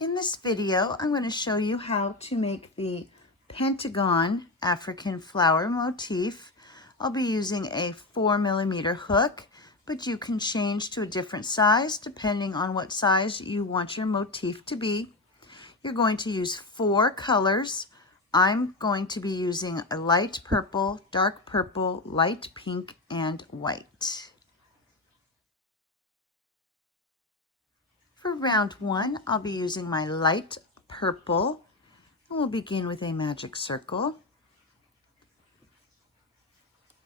In this video, I'm going to show you how to make the Pentagon African Flower Motif. I'll be using a 4mm hook, but you can change to a different size depending on what size you want your motif to be. You're going to use 4 colors. I'm going to be using a light purple, dark purple, light pink, and white. For round 1, I'll be using my light purple, and we'll begin with a magic circle.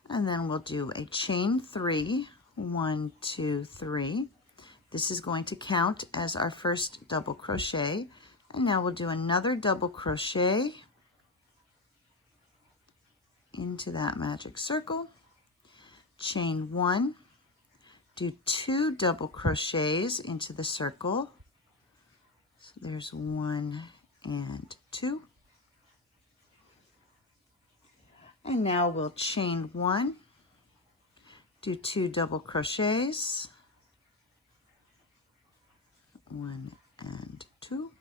And then we'll do a chain 3, 1, 2, 3. This is going to count as our first double crochet. And now we'll do another double crochet into that magic circle, chain 1, do 2 double crochets into the circle. So there's 1 and 2. And now we'll chain 1, do 2 double crochets, 1 and 2,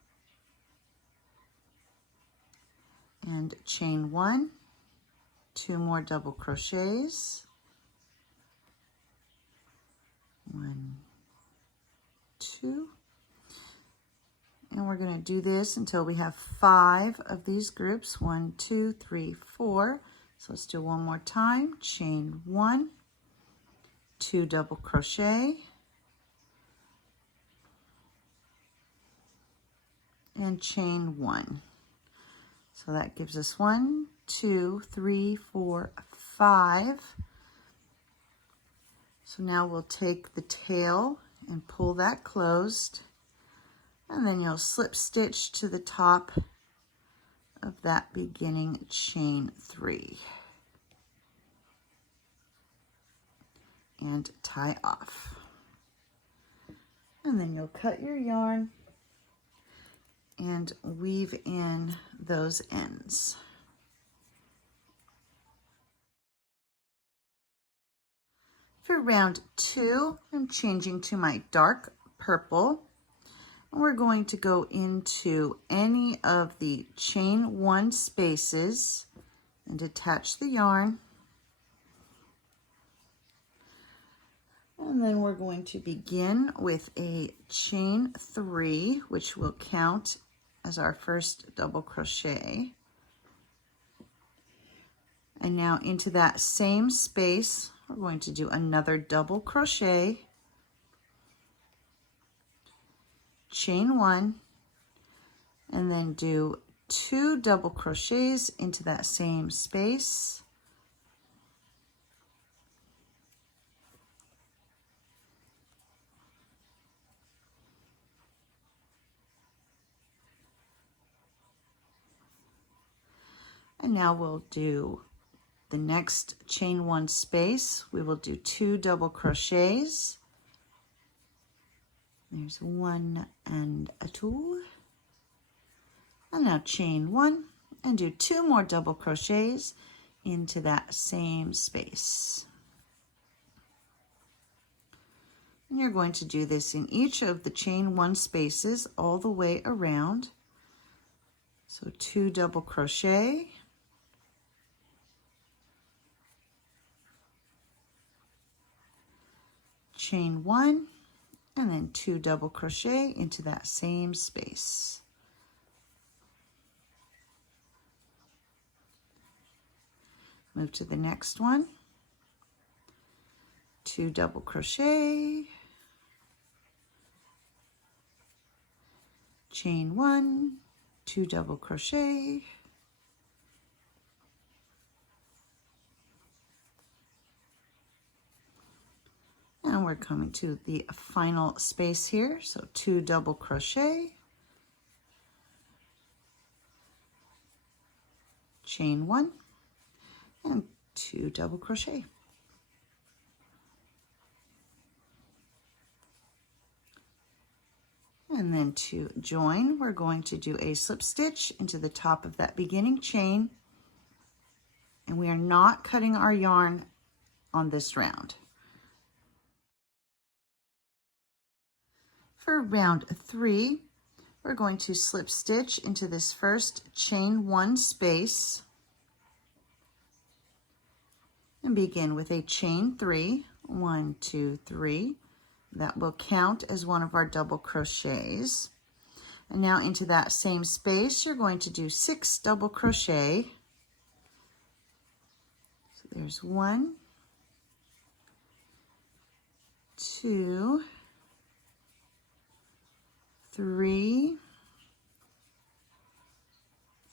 and chain 1, 2 more double crochets, 1, 2, and we're going to do this until we have 5 of these groups, 1, 2, 3, 4. So let's do one more time, chain 1, 2 double crochet, and chain 1. So that gives us 1, 2, 3, 4, 5. So now we'll take the tail and pull that closed, and then you'll slip stitch to the top of that beginning chain 3 and tie off. And then you'll cut your yarn and weave in those ends. For round 2, I'm changing to my dark purple. And we're going to go into any of the chain 1 spaces and attach the yarn. And then we're going to begin with a chain 3, which will count as our first double crochet. And now into that same space, we're going to do another double crochet, chain 1, and then do 2 double crochets into that same space. And now we'll do the next chain 1 space. We will do 2 double crochets. There's 1 and a 2. And now chain 1 and do 2 more double crochets into that same space. And you're going to do this in each of the chain 1 spaces all the way around. So 2 double crochet, chain 1, and then 2 double crochet into that same space. Move to the next one, 2 double crochet, chain 1, 2 double crochet, and we're coming to the final space here, so 2 double crochet, chain 1, and 2 double crochet. And then to join, we're going to do a slip stitch into the top of that beginning chain, and we are not cutting our yarn on this round. For round 3, we're going to slip stitch into this first chain 1 space and begin with a chain 3. 1, 2, 3. That will count as one of our double crochets. And now into that same space, you're going to do 6 double crochet. So there's 1, 2, 3,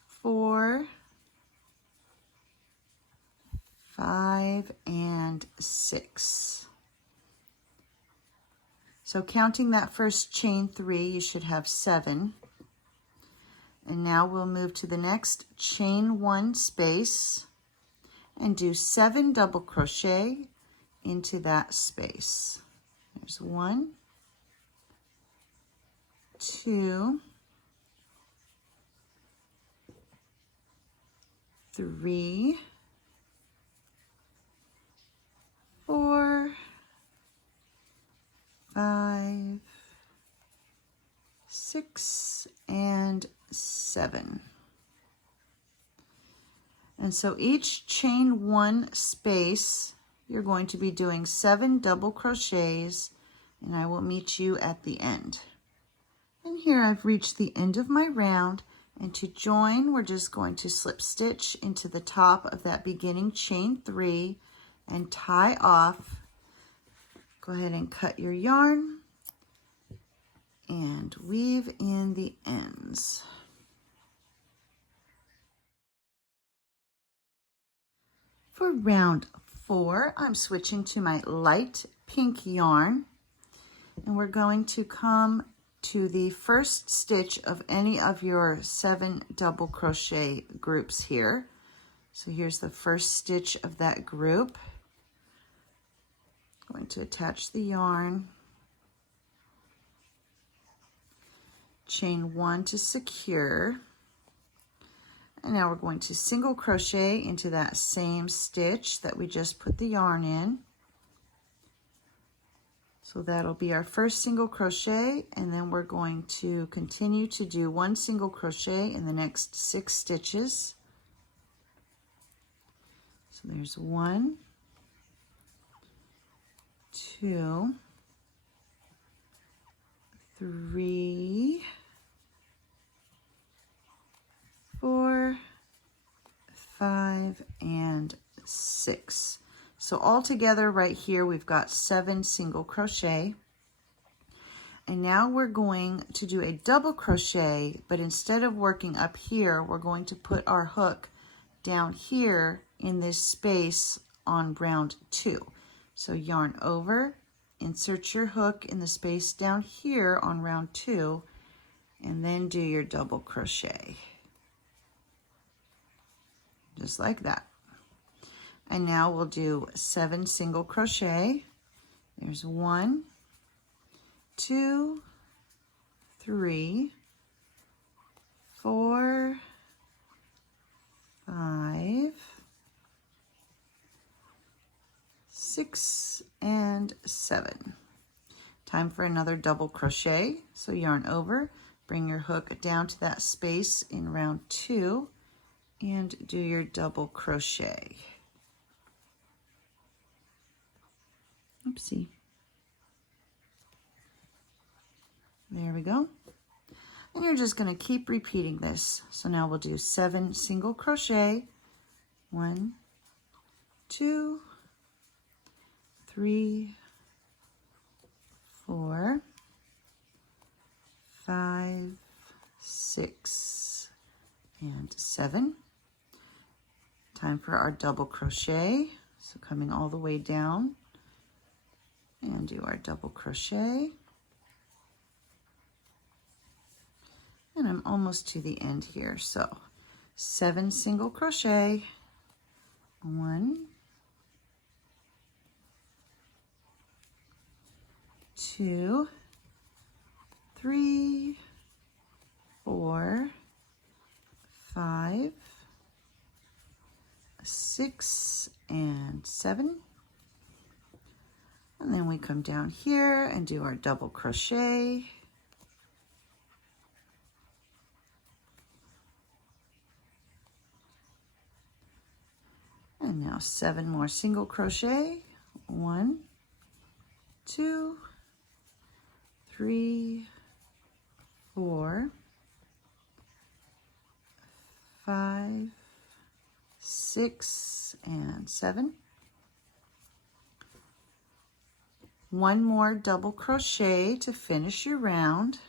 4, 5, and 6. So counting that first chain 3, you should have 7. And now we'll move to the next chain 1 space and do 7 double crochet into that space. There's 1, 2, 3, 4, 5, 6, and 7. And so each chain 1 space, you're going to be doing 7 double crochets, and I will meet you at the end. And here I've reached the end of my round, and to join, we're just going to slip stitch into the top of that beginning chain 3 and tie off. Go ahead and cut your yarn and weave in the ends. For round 4, I'm switching to my light pink yarn, and we're going to come to the first stitch of any of your 7 double crochet groups here. So here's the first stitch of that group. Going to attach the yarn, chain 1 to secure, and now we're going to single crochet into that same stitch that we just put the yarn in. So that'll be our first single crochet, and then we're going to continue to do 1 single crochet in the next 6 stitches. So there's 1, 2, 3, 4, 5, and 6. So all together right here, we've got 7 single crochet. And now we're going to do a double crochet, but instead of working up here, we're going to put our hook down here in this space on round 2. So yarn over, insert your hook in the space down here on round 2, and then do your double crochet. Just like that. And now we'll do 7 single crochet. There's 1, 2, 3, 4, 5, 6, and 7. Time for another double crochet. So yarn over, bring your hook down to that space in round 2, and do your double crochet. Oopsie. There we go. And you're just going to keep repeating this. So now we'll do 7 single crochet. 1, 2, 3, 4, 5, 6, and 7. Time for our double crochet. So coming all the way down and do our double crochet. And I'm almost to the end here. So 7 single crochet. 1, 2, 3, 4, 5, 6, and 7. And then we come down here and do our double crochet. Now 7 more single crochet. 1, 2, 3, 4, 5, 6, and 7. 1 more double crochet to finish your round.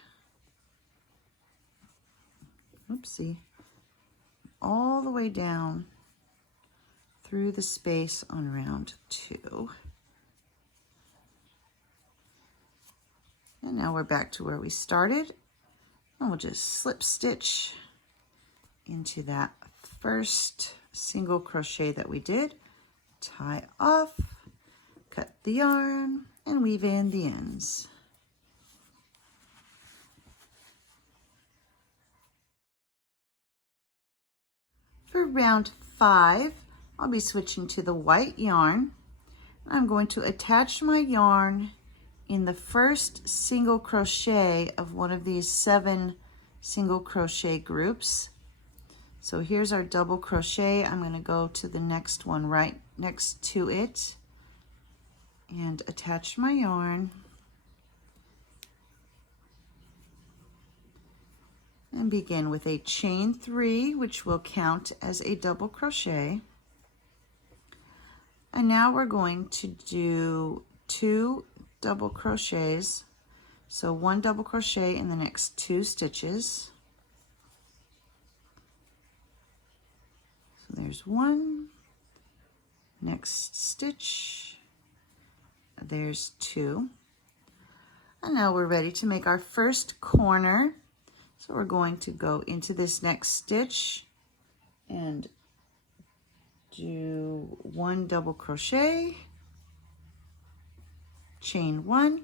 Oopsie. All the way down through the space on round 2. And now we're back to where we started. And we'll just slip stitch into that first single crochet that we did, tie off, cut the yarn, and weave in the ends. For round 5, I'll be switching to the white yarn. I'm going to attach my yarn in the first single crochet of one of these 7 single crochet groups. So here's our double crochet. I'm going to go to the next one right next to it and attach my yarn. And begin with a chain 3, which will count as a double crochet. And now we're going to do 2 double crochets. So 1 double crochet in the next 2 stitches. So there's 1, next stitch, there's 2. And now we're ready to make our first corner. So we're going to go into this next stitch and do 1 double crochet, chain 1,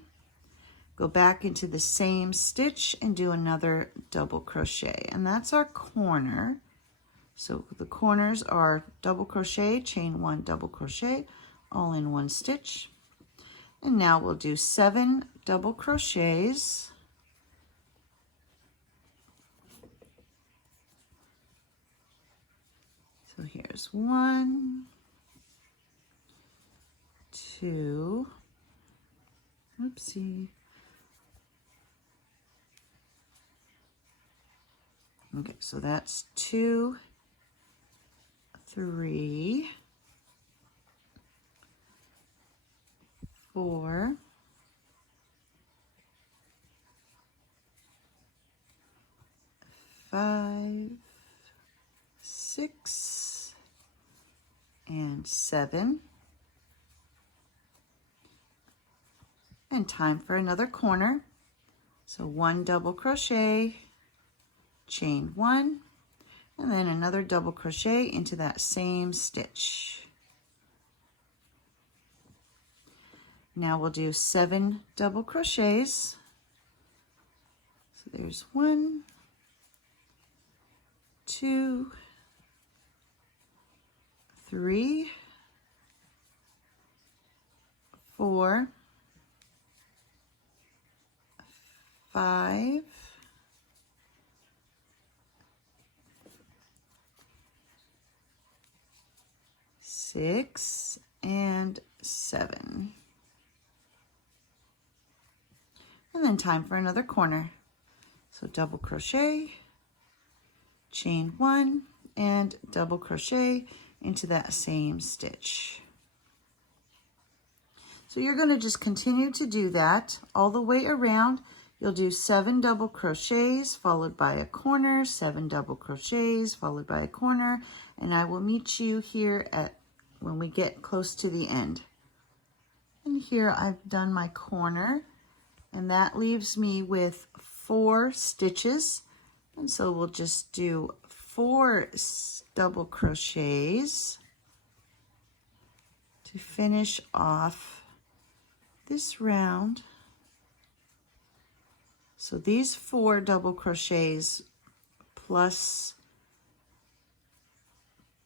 go back into the same stitch and do another double crochet. And that's our corner. So the corners are double crochet, chain 1, double crochet, all in 1 stitch. And now we'll do 7 double crochets. So here's 1, 2, oopsie. Okay, so that's 2, 3, 4, 5, 6, and 7. And time for another corner. So 1 double crochet, chain 1, and then another double crochet into that same stitch. Now we'll do 7 double crochets. So there's 1, 2, 3, 4, 5, 6, and 7. And then time for another corner. So double crochet, chain 1, and double crochet into that same stitch. So you're going to just continue to do that all the way around. You'll do 7 double crochets followed by a corner, 7 double crochets followed by a corner, and I will meet you here at when we get close to the end. And here I've done my corner, and that leaves me with 4 stitches. And so we'll just do 4 double crochets to finish off this round. So these 4 double crochets plus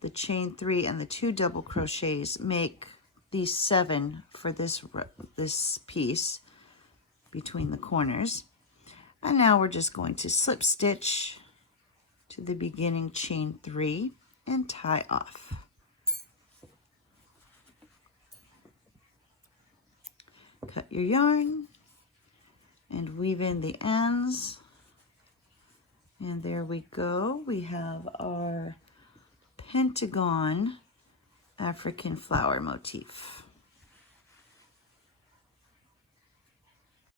the chain 3 and the 2 double crochets make these 7 for this piece between the corners. And now we're just going to slip stitch to the beginning chain 3 and tie off. cut your yarn and weave in the ends. And there we go. We have our Pentagon African flower motif.